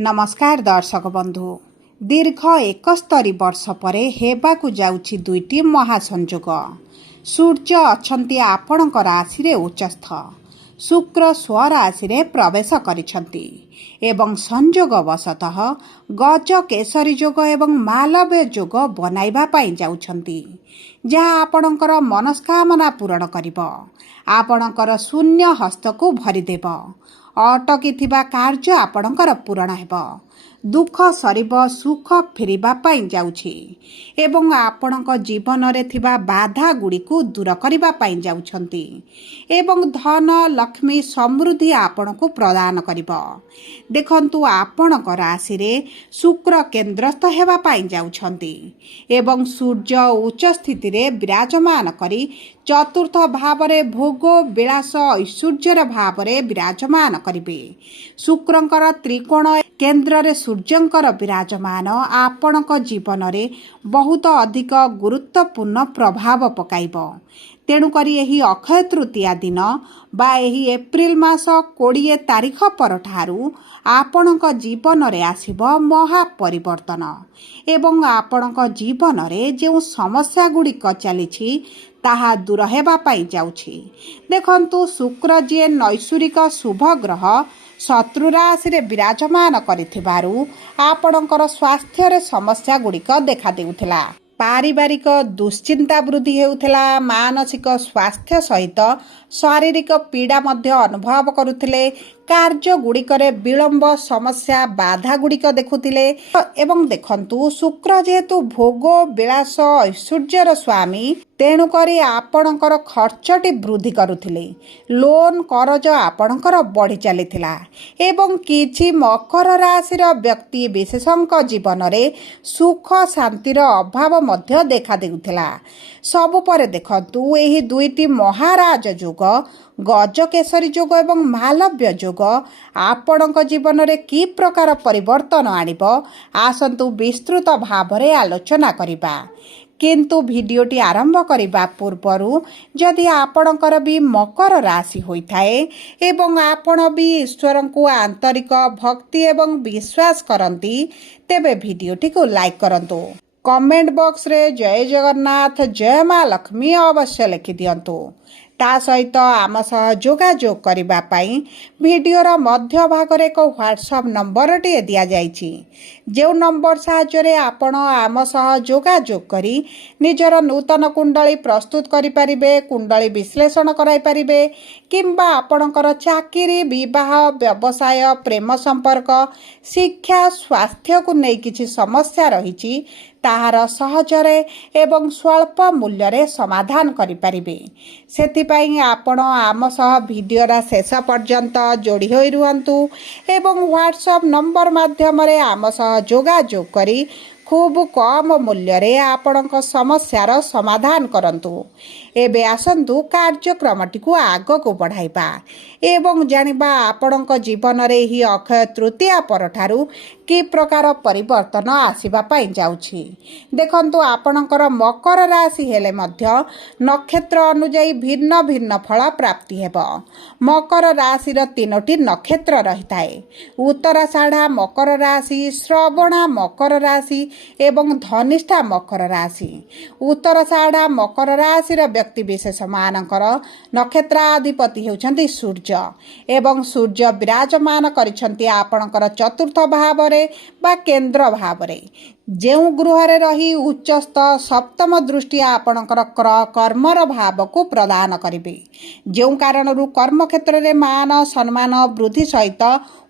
नमस्कार दर्शक बंधु। दीर्घ 71 वर्ष परे हेबाकु जाउछि दुईटी महासंयोग। सूर्य अछंती आपणक राशि रे उच्चस्थ, शुक्र स्वराशि रे प्रवेश करिछंती एवं संयोगवशतः गज केसरी जोग एवं मालव्य जोग बनाइबा पाई जाउछंती, जहा आपणकर मनस्कामना पूरण करिब, आपणकर शून्य हस्तकु भरिदेब, अटकी थिबा कार्य आपणकर पूरण हेब, दुख सरिब, सुख फेरिबा पाई जाउछि एवं आपणक जीवन रे थिबा बाधा गुड़िकु दूर करिबा पाई जाउछंती एवं धन लक्ष्मी समृद्धि आपणकु प्रदान करिब। देखंतु आपणक राशि रे शुक्र केन्द्रस्थ हेबा पाई जाउछंती एवं सूर्य उच्च स्थिति रे विराजमान करी चतुर्थ भाव रे भोग विलास ऐश्वर्यर भाव रे विराजमान करिबे। शुक्रंकर त्रिकोण केन्द्र रे सूर्यंकर विराजमान आपणक जीवन रे बहुत अधिक गुरुत्वपूर्ण प्रभाव पकाइब। तेणुकरी एही अक्षय तृतीया दिन बा एही एप्रिल मास 20 तारिख परठारु आपणक जीवन रे आसिब महापरिवर्तन एवं आपणक जीवन रे जो समस्या गुड़िक चलिछि ताहा दूर हेबा पाई जाउछि। देखंतु शुक्र जे नैसर्गिक शुभ ग्रह शत्रु राशि रे विराजमान करिथिबारु आपणकर स्वास्थ्य रे समस्या गुड़िक देखा देउथिला। पारिवारिक दुश्चिंता वृद्धि हेउथिला, मानसिक स्वास्थ्य सहित शारीरिक पीड़ा मध्य अनुभव करुथिले, कार्य गुड़िकरे विलंब समस्या बाधा गुड़िक देखुथिले एवं देखंतु शुक्र जेहेतु भोग विलास ऐश्वर्यर स्वामी, तेणुकरी आपणकर खर्चटी वृद्धि करुथिले, लोन करज आपणकर बढ़ी चलिथिला एवं किछि मकर राशिर व्यक्ति विशेषଙ୍କ जीवन रे सुख शांतिर अभाव मध्य देखा देउथिला। सबु परे देखंतु एही दुईटी महाराज जोग गज केसरी जोग एवं मालव्य जोग आपणक जीवन रे की प्रकार परिवर्तन आनिब, आसंतु विस्तृत भाव रे आलोचना करिबा। किंतु भिडियोटी आरंभ करिबा पूर्वरु जदि आपणकर भी मकर राशि होइथाए एवं आपण भी ईश्वर को आंतरिक भक्ति एवं विश्वास करंती, तेबे भिडियोटी को लाइक करंतु। कमेंट बॉक्स रे जय जगन्नाथ जय मां लक्ष्मी अवश्य लिखि दियंतु। ता सहित आम सह जोगाजोग करिबा पाई भिडियोर मध्य भाग रे एक व्हाट्सएप नंबर टे दिया जाइछि, जो नंबर साहाय्य आपण आम सह जोगाजोग करी निजर नूतन कुंडली प्रस्तुत करि परिबे, कुंडली विश्लेषण कराई परिबे, किंबा आपणकर चाकरी विवाह व्यवसाय प्रेम संपर्क शिक्षा स्वास्थ्य को नहीं किछि समस्या रहिछि ताहार सहजरे एवं स्वल्प मूल्य रे समाधान करि परिबे। सेथिपाई आपण आम सह भिडियोरा शेष पर्यंत जोड़ी होई रुहंतु एवं व्हाट्सएप नंबर माध्यम रे आम सह जोगाजोग करी खूब कम मूल्य रे आपणक समस्यार समाधान करंतु। एबे आसंतु कार्यक्रमटी को आग को बढ़ाइबा एवं जानिबा आपणक जीवन रे ही अक्षय तृतीया परठारु की प्रकार परिवर्तन आसीबा पाई जाउछि। देखंतु आपणकर मकर राशि हेले मध्य नक्षत्र अनुଯାयी भिन्न भिन्न फल प्राप्ति हेबो। मकर राशि रो 3टी नक्षत्र रहिताए, उत्तराषाढ़ा मकर राशि, श्रवणा मकर राशि एवं धनिष्ठा मकर राशि। उत्तराषाढ़ा मकर राशि रो व्यक्ति विशेष मानकर नक्षत्राधिपति हेउछंती सूर्य एवं सूर्य विराजमान करिछंती आपणकर चतुर्थ भाव रे बा केंद्र भाव रे, जेउ गृह रे रही उच्चस्थ सप्तम दृष्टि आपणकर कर्मर भाव को प्रदान करिबे, जेउ कारणरू कर्म क्षेत्र रे मान सम्मान वृद्धि सहित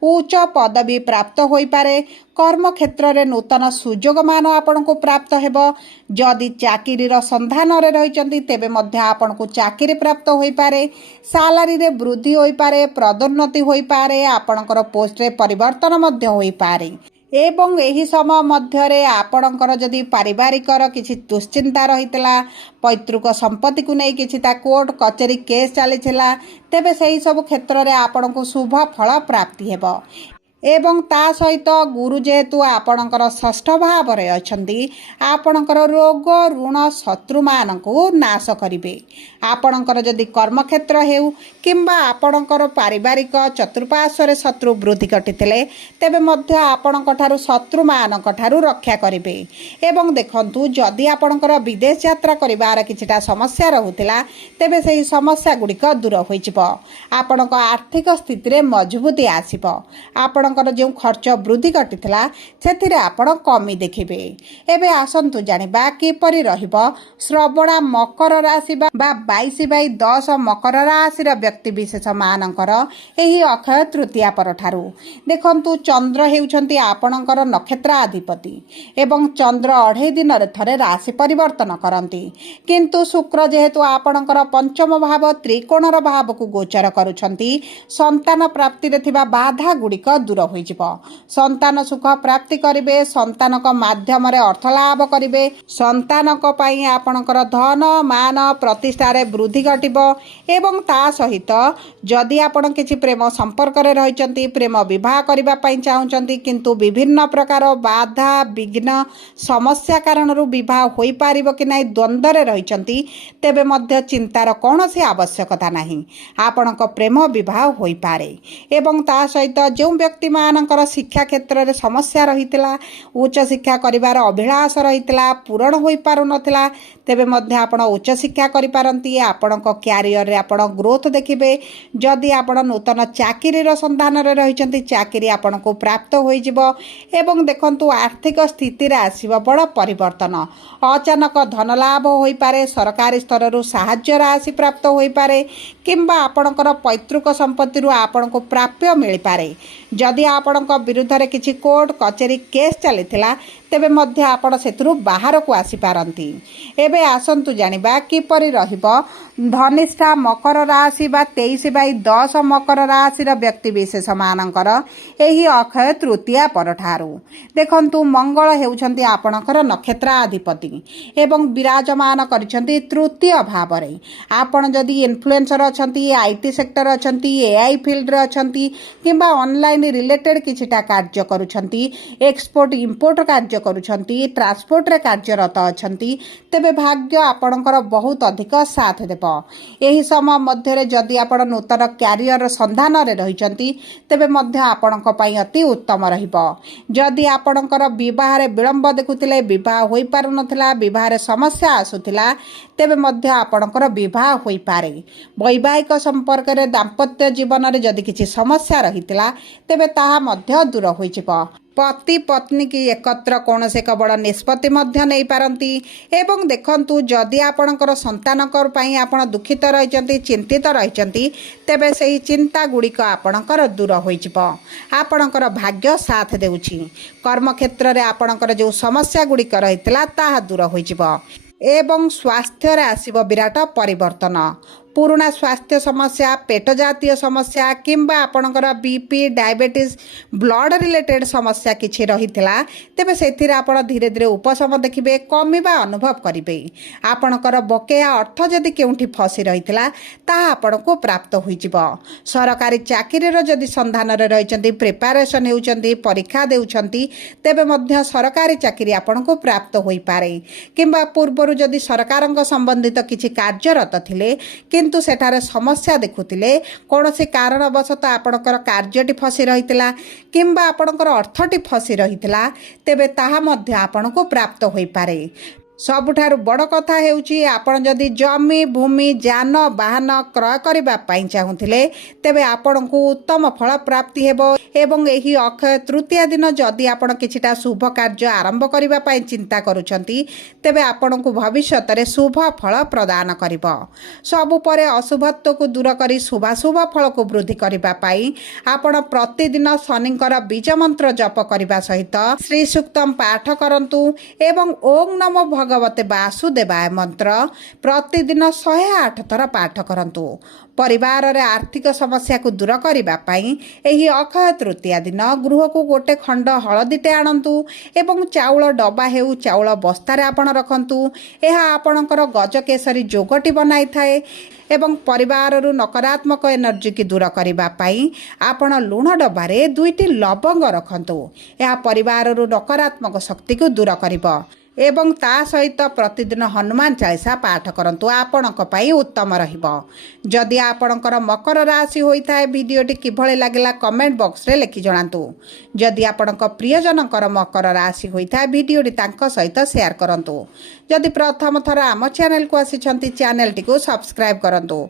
उच्च पदवी प्राप्त होई पारे। कर्म क्षेत्र रे नूतन सुजोग मान आपण को प्राप्त हेबो। जदि चाकरी रो संधान रे रहिचंती तेबे मध्य आपण को चाकरी प्राप्त होई पारे, सालारी रे वृद्धि होई पारे, पदोन्नति होई पारे, आपणकर पोस्ट रे परिवर्तन मध्य होई पारे एवं एही समय मध्य रे आपणकर जदि पारिवारिकर किछि दुश्चिंता रहितला, पैतृक संपत्ति को नहीं किछि ता कोर्ट कचेरी केस चलिथिला, तेबे सही सब क्षेत्र रे आपण को शुभ फल प्राप्ति हेबो ଏବଂ ତା ସହିତ ଗୁରୁ ଯେହେତୁ ଆପଣଙ୍କର ଷଷ୍ଠ ଭାବରେ ଅଛନ୍ତି, ଆପଣଙ୍କର ରୋଗ ଋଣ ଶତ୍ରୁମାନଙ୍କୁ ନାଶ କରିବେ। ଆପଣଙ୍କର ଯଦି କର୍ମକ୍ଷେତ୍ର ହେଉ କିମ୍ବା ଆପଣଙ୍କର ପାରିବାରିକ ଚତୁଃପାର୍ଶ୍ୱରେ ଶତ୍ରୁ ବୃଦ୍ଧି ଘଟିଥିଲେ, ତେବେ ମଧ୍ୟ ଆପଣଙ୍କଠାରୁ ଶତ୍ରୁମାନଙ୍କଠାରୁ ରକ୍ଷା କରିବେ। ଏବଂ ଦେଖନ୍ତୁ, ଯଦି ଆପଣଙ୍କର ବିଦେଶ ଯାତ୍ରା କରିବାର କିଛିଟା ସମସ୍ୟା ରହୁଥିଲା, ତେବେ ସେହି ସମସ୍ୟା ଗୁଡ଼ିକ ଦୂର ହୋଇଯିବ। ଆପଣଙ୍କ ଆର୍ଥିକ ସ୍ଥିତିରେ ମଜବୁତି ଆସିବ। ଆପଣଙ୍କର ଯେଉଁ ଖର୍ଚ୍ଚ ବୃଦ୍ଧି ଘଟିଥିଲା, ସେଥିରେ ଆପଣ କମି ଦେଖିବେ। ଏବେ ଆସନ୍ତୁ ଜାଣିବା କିପରି ରହିବ ଶ୍ରବଣା ମକର ରାଶି ବା 22/10 ମକର ରାଶିର ବ୍ୟକ୍ତିବିଶେଷମାନଙ୍କର ଏହି ଅକ୍ଷୟ ତୃତୀୟା ପରଠାରୁ। ଦେଖନ୍ତୁ, ଚନ୍ଦ୍ର ହେଉଛନ୍ତି ଆପଣଙ୍କର ନକ୍ଷତ୍ରାଧିପତି ଏବଂ ଚନ୍ଦ୍ର 2.5 ଦିନରେ ଥରେ ରାଶି ପରିବର୍ତ୍ତନ କରନ୍ତି। କିନ୍ତୁ ଶୁକ୍ର ଯେହେତୁ ଆପଣଙ୍କର ପଞ୍ଚମ ଭାବ ତ୍ରିକୋଣର ଭାବକୁ ଗୋଚର କରୁଛନ୍ତି, ସନ୍ତାନ ପ୍ରାପ୍ତିରେ ଥିବା ବାଧା ଗୁଡ଼ିକ ଦୂର ହୋଇଯିବ। ସନ୍ତାନ ସୁଖ ପ୍ରାପ୍ତି କରିବେ, ସନ୍ତାନଙ୍କ ମାଧ୍ୟମରେ ଅର୍ଥ ଲାଭ କରିବେ, ସନ୍ତାନଙ୍କ ପାଇଁ ଆପଣଙ୍କର ଧନ ମାନ ପ୍ରତିଷ୍ଠାରେ ବୃଦ୍ଧି ଘଟିବ। ଏବଂ ତା ସହିତ ଯଦି ଆପଣ କିଛି ପ୍ରେମ ସମ୍ପର୍କରେ ରହିଛନ୍ତି, ପ୍ରେମ ବିବାହ କରିବା ପାଇଁ ଚାହୁଁଛନ୍ତି, କିନ୍ତୁ ବିଭିନ୍ନ ପ୍ରକାର ବାଧା ବିଘ୍ନ ସମସ୍ୟା କାରଣରୁ ବିବାହ ହୋଇପାରିବ କି ନାହିଁ ଦ୍ୱନ୍ଦ୍ୱରେ ରହିଛନ୍ତି, ତେବେ ମଧ୍ୟ ଚିନ୍ତାର କୌଣସି ଆବଶ୍ୟକତା ନାହିଁ। ଆପଣଙ୍କ ପ୍ରେମ ବିବାହ ହୋଇପାରେ। ଏବଂ ତା ସହିତ ଯେଉଁ ବ୍ୟକ୍ତିମାନଙ୍କର ଶିକ୍ଷା କ୍ଷେତ୍ରରେ ସମସ୍ୟା ରହିଥିଲା, ଉଚ୍ଚଶିକ୍ଷା କରିବାର ଅଭିଳାଷ ରହିଥିଲା, ପୂରଣ ହୋଇପାରୁନଥିଲା, ତେବେ ମଧ୍ୟ ଆପଣ ଉଚ୍ଚଶିକ୍ଷା କରିପାରନ୍ତି। ଆପଣଙ୍କ କ୍ୟାରିୟରରେ ଆପଣ ଗ୍ରୋଥ୍ ଦେଖିବେ। ଯଦି ଆପଣ ନୂତନ ଚାକିରିର ସନ୍ଧାନରେ ରହିଛନ୍ତି, ଚାକିରି ଆପଣଙ୍କୁ ପ୍ରାପ୍ତ ହୋଇଯିବ। ଏବଂ ଦେଖନ୍ତୁ, ଆର୍ଥିକ ସ୍ଥିତିରେ ଆସିବ ବଡ଼ ପରିବର୍ତ୍ତନ। ଅଚାନକ ଧନ ଲାଭ ହୋଇପାରେ, ସରକାରୀ ସ୍ତରରୁ ସାହାଯ୍ୟ ରାଶି ପ୍ରାପ୍ତ ହୋଇପାରେ କିମ୍ବା ଆପଣଙ୍କର ପୈତୃକ ସମ୍ପତ୍ତିରୁ ଆପଣଙ୍କୁ ପ୍ରାପ୍ୟ ମିଳିପାରେ। ଯଦି ଆପଣଙ୍କ ବିରୁଦ୍ଧରେ କିଛି କୋର୍ଟ କଚେରୀ କେସ୍ ଚାଲିଥିଲା, ତେବେ ମଧ୍ୟ ଆପଣ ସେଥିରୁ ବାହାରକୁ ଆସିପାରନ୍ତି। ଏବେ ଆସନ୍ତୁ ଜାଣିବା କିପରି ରହିବ ଧନିଷ୍ଠା ମକର ରାଶି ବା 23/10 ମକର ରାଶିର ବ୍ୟକ୍ତିବିଶେଷମାନଙ୍କର ଏହି ଅକ୍ଷୟ ତୃତୀୟା ପରଠାରୁ। ଦେଖନ୍ତୁ, ମଙ୍ଗଳ ହେଉଛନ୍ତି ଆପଣଙ୍କର ନକ୍ଷତ୍ରାଧିପତି ଏବଂ ବିରାଜମାନ କରିଛନ୍ତି ତୃତୀୟ ଭାବରେ। ଆପଣ ଯଦି ଇନଫ୍ଲୁଏନ୍ସର ଅଛନ୍ତି, IT ସେକ୍ଟର ଅଛନ୍ତି, AI ଫିଲ୍ଡରେ ଅଛନ୍ତି କିମ୍ବା ଅନଲାଇନ୍ ରିଲେଟେଡ୍ କିଛିଟା କାର୍ଯ୍ୟ କରୁଛନ୍ତି, ଏକ୍ସପୋର୍ଟ ଇମ୍ପୋର୍ଟ କାର୍ଯ୍ୟ କରୁଛନ୍ତି, ଟ୍ରାନ୍ସପୋର୍ଟରେ କାର୍ଯ୍ୟରତ ଅଛନ୍ତି, ତେବେ ଭାଗ୍ୟ ଆପଣଙ୍କର ବହୁତ ଅଧିକ ସାଥ ଦେବ। ଏହି ସମୟ ମଧ୍ୟରେ ଯଦି ଆପଣ ନୂତନ କ୍ୟାରିୟର ସନ୍ଧାନରେ ରହିଛନ୍ତି, ତେବେ ମଧ୍ୟ ଆପଣଙ୍କ ପାଇଁ ଅତି ଉତ୍ତମ ରହିବ। ଯଦି ଆପଣଙ୍କର ବିବାହରେ ବିଳମ୍ବ ଦେଖୁଥିଲେ, ବିବାହ ହୋଇପାରୁନଥିଲା, ବିବାହରେ ସମସ୍ୟା ଆସୁଥିଲା, ତେବେ ମଧ୍ୟ ଆପଣଙ୍କର ବିବାହ ହୋଇପାରେ। ବୈବାହିକ ସମ୍ପର୍କରେ ଦାମ୍ପତ୍ୟ ଜୀବନରେ ଯଦି କିଛି ସମସ୍ୟା ରହିଥିଲା, ତେବେ ତାହା ମଧ୍ୟ ଦୂର ହୋଇଯିବ। ପତି ପତ୍ନୀ କି ଏକତ୍ର କୌଣସି ଏକ ବଡ଼ ନିଷ୍ପତ୍ତି ମଧ୍ୟ ନେଇପାରନ୍ତି। ଏବଂ ଦେଖନ୍ତୁ, ଯଦି ଆପଣଙ୍କର ସନ୍ତାନଙ୍କ ପାଇଁ ଆପଣ ଦୁଃଖିତ ରହିଛନ୍ତି, ଚିନ୍ତିତ ରହିଛନ୍ତି, ତେବେ ସେହି ଚିନ୍ତା ଗୁଡ଼ିକ ଆପଣଙ୍କର ଦୂର ହୋଇଯିବ। ଆପଣଙ୍କର ଭାଗ୍ୟ ସାଥ ଦେଉଛି। କର୍ମକ୍ଷେତ୍ରରେ ଆପଣଙ୍କର ଯେଉଁ ସମସ୍ୟା ଗୁଡ଼ିକ ରହିଥିଲା, ତାହା ଦୂର ହୋଇଯିବ। ଏବଂ ସ୍ୱାସ୍ଥ୍ୟରେ ଆସିବ ବିରାଟ ପରିବର୍ତ୍ତନ। ପୁରୁଣା ସ୍ୱାସ୍ଥ୍ୟ ସମସ୍ୟା, ପେଟ ଜାତୀୟ ସମସ୍ୟା କିମ୍ବା ଆପଣଙ୍କର BP, ଡାଇବେଟିସ୍, ବ୍ଲଡ଼ ରିଲେଟେଡ୍ ସମସ୍ୟା କିଛି ରହିଥିଲା, ତେବେ ସେଥିରେ ଆପଣ ଧୀରେ ଧୀରେ ଉପଶମ ଦେଖିବେ, କମିବା ଅନୁଭବ କରିବେ। ଆପଣଙ୍କର ବକେୟା ଅର୍ଥ ଯଦି କେଉଁଠି ଫସି ରହିଥିଲା, ତାହା ଆପଣଙ୍କୁ ପ୍ରାପ୍ତ ହୋଇଯିବ। ସରକାରୀ ଚାକିରିର ଯଦି ସନ୍ଧାନରେ ରହିଛନ୍ତି, ପ୍ରିପାରେସନ୍ ହେଉଛନ୍ତି, ପରୀକ୍ଷା ଦେଉଛନ୍ତି, ତେବେ ମଧ୍ୟ ସରକାରୀ ଚାକିରି ଆପଣଙ୍କୁ ପ୍ରାପ୍ତ ହୋଇପାରେ। କିମ୍ବା ପୂର୍ବରୁ ଯଦି ସରକାରଙ୍କ ସମ୍ବନ୍ଧିତ କିଛି କାର୍ଯ୍ୟରତ ଥିଲେ, କିନ୍ତୁ ସେଠାରେ ସମସ୍ୟା ଦେଖୁଥିଲେ, କୌଣସି କାରଣବଶତଃ ଆପଣଙ୍କର କାର୍ଯ୍ୟଟି ଫସି ରହିଥିଲା କିମ୍ବା ଆପଣଙ୍କର ଅର୍ଥଟି ଫସି ରହିଥିଲା, ତେବେ ତାହା ମଧ୍ୟ ଆପଣଙ୍କୁ ପ୍ରାପ୍ତ ହୋଇପାରେ। ସବୁଠାରୁ ବଡ଼ କଥା ହେଉଛି, ଆପଣ ଯଦି ଜମି ଭୂମି ଯାନବାହନ କ୍ରୟ କରିବା ପାଇଁ ଚାହୁଁଥିଲେ, ତେବେ ଆପଣଙ୍କୁ ଉତ୍ତମ ଫଳ ପ୍ରାପ୍ତି ହେବ। ଏବଂ ଏହି ଅକ୍ଷୟ ତୃତୀୟା ଦିନ ଯଦି ଆପଣ କିଛିଟା ଶୁଭ କାର୍ଯ୍ୟ ଆରମ୍ଭ କରିବା ପାଇଁ ଚିନ୍ତା କରୁଛନ୍ତି, ତେବେ ଆପଣଙ୍କୁ ଭବିଷ୍ୟତରେ ଶୁଭ ଫଳ ପ୍ରଦାନ କରିବ। ସବୁ ପରେ ଅଶୁଭତ୍ୱକୁ ଦୂର କରି ଶୁଭାଶୁଭ ଫଳକୁ ବୃଦ୍ଧି କରିବା ପାଇଁ ଆପଣ ପ୍ରତିଦିନ ଶନିଙ୍କର ବୀଜ ମନ୍ତ୍ର ଜପ କରିବା ସହିତ ଶ୍ରୀ ସୂକ୍ତମ୍ ପାଠ କରନ୍ତୁ ଏବଂ ଓಂ ନମୋ ଭଗବତେ भगवते वासुदेवाय मंत्र प्रतिदिन 108 थर पाठ करंतु। परिवार रे आर्थिक समस्या को दूर करने एही अक्षय तृतीया दिन गृह को गोटे खंड हलदीटे आणंतु एवं चाउल डबा हेउ चाउल बस्तारे आपण रखंतु। एहा आपणकर गजकेसरी जोगटी बनाई थाए एवं परिवार रु नकारात्मक एनर्जी की दूर करने आपण लुण डबारे 2टी लवंग रखंतु। यह परिवार रु नकारात्मक शक्ति को दूर करिबो एवं ता सहित प्रतिदिन हनुमान चालीसा पाठ करंतु। आपणक पई उत्तम रहिबो। जदि आपणकर मकर राशि होइता है वीडियोटी किभଳି लागला कमेंट बॉक्स रे लिखि जणांतु। जदि आपणक प्रियजनकर मकर राशि होइता है वीडियोटी तांको सहित शेयर करंतु। जदि प्रथम थर आम चैनल को आसी छंती चैनल टी को सब्सक्राइब करंतु।